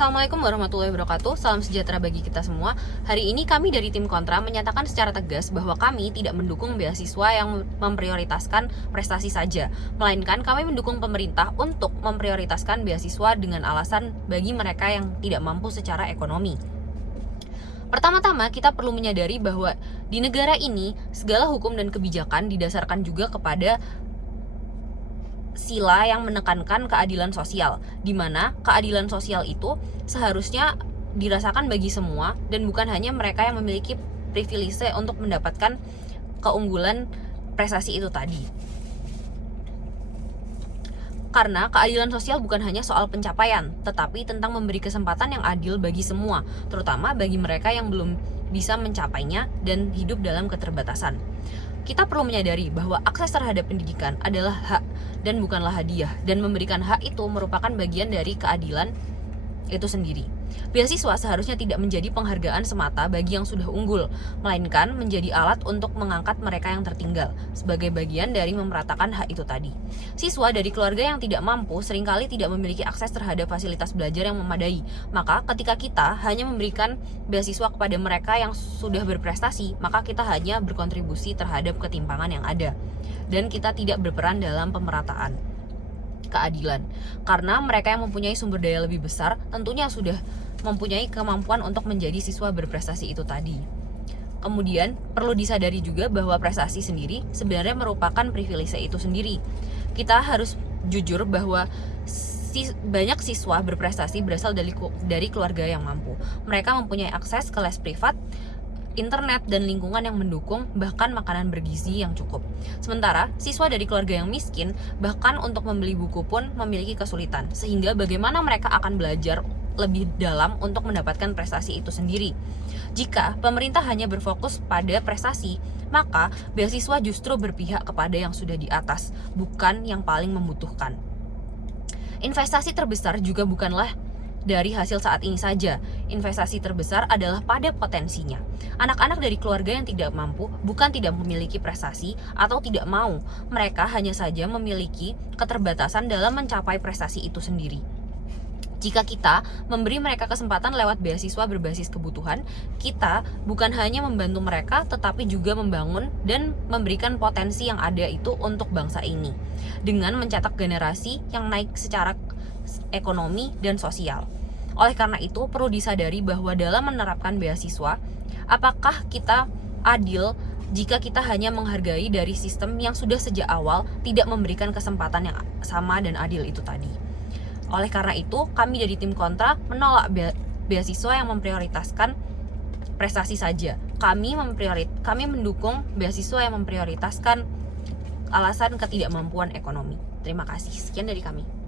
Assalamualaikum warahmatullahi wabarakatuh. Salam sejahtera bagi kita semua. Hari ini kami dari tim Kontra menyatakan secara tegas bahwa kami tidak mendukung beasiswa yang memprioritaskan prestasi saja, melainkan kami mendukung pemerintah untuk memprioritaskan beasiswa dengan alasan bagi mereka yang tidak mampu secara ekonomi. Pertama-tama, kita perlu menyadari bahwa di negara ini segala hukum dan kebijakan didasarkan juga kepada sila yang menekankan keadilan sosial, di mana keadilan sosial itu seharusnya dirasakan bagi semua dan bukan hanya mereka yang memiliki privilege untuk mendapatkan keunggulan prestasi itu tadi. Karena keadilan sosial bukan hanya soal pencapaian, tetapi tentang memberi kesempatan yang adil bagi semua, terutama bagi mereka yang belum bisa mencapainya dan hidup dalam keterbatasan. Kita perlu menyadari bahwa akses terhadap pendidikan adalah hak dan bukanlah hadiah, dan memberikan hak itu merupakan bagian dari keadilan itu sendiri. Beasiswa seharusnya tidak menjadi penghargaan semata bagi yang sudah unggul, melainkan menjadi alat untuk mengangkat mereka yang tertinggal, sebagai bagian dari memeratakan hak itu tadi. Siswa dari keluarga yang tidak mampu seringkali tidak memiliki akses terhadap fasilitas belajar yang memadai. Maka ketika kita hanya memberikan beasiswa kepada mereka yang sudah berprestasi, maka kita hanya berkontribusi terhadap ketimpangan yang ada, dan kita tidak berperan dalam pemerataan keadilan, karena mereka yang mempunyai sumber daya lebih besar tentunya sudah mempunyai kemampuan untuk menjadi siswa berprestasi itu tadi. Kemudian perlu disadari juga bahwa prestasi sendiri sebenarnya merupakan privilege itu sendiri. Kita harus jujur bahwa banyak siswa berprestasi berasal dari keluarga yang mampu. Mereka mempunyai akses ke les privat, internet, dan lingkungan yang mendukung, bahkan makanan bergizi yang cukup. Sementara siswa dari keluarga yang miskin bahkan untuk membeli buku pun memiliki kesulitan, sehingga bagaimana mereka akan belajar lebih dalam untuk mendapatkan prestasi itu sendiri. Jika pemerintah hanya berfokus pada prestasi, maka beasiswa justru berpihak kepada yang sudah di atas, bukan yang paling membutuhkan. Investasi terbesar juga bukanlah dari hasil saat ini saja. Investasi terbesar adalah pada potensinya. Anak-anak dari keluarga yang tidak mampu bukan tidak memiliki prestasi atau tidak mau, mereka hanya saja memiliki keterbatasan dalam mencapai prestasi itu sendiri. Jika kita memberi mereka kesempatan lewat beasiswa berbasis kebutuhan, kita bukan hanya membantu mereka, tetapi juga membangun dan memberikan potensi yang ada itu untuk bangsa ini, dengan mencetak generasi yang naik secara ekonomi dan sosial. Oleh karena itu, perlu disadari bahwa dalam menerapkan beasiswa, apakah kita adil jika kita hanya menghargai dari sistem yang sudah sejak awal tidak memberikan kesempatan yang sama dan adil itu tadi. Oleh karena itu, kami dari tim Kontra menolak beasiswa yang memprioritaskan prestasi saja. Kami mendukung beasiswa yang memprioritaskan alasan ketidakmampuan ekonomi. Terima kasih. Sekian dari kami.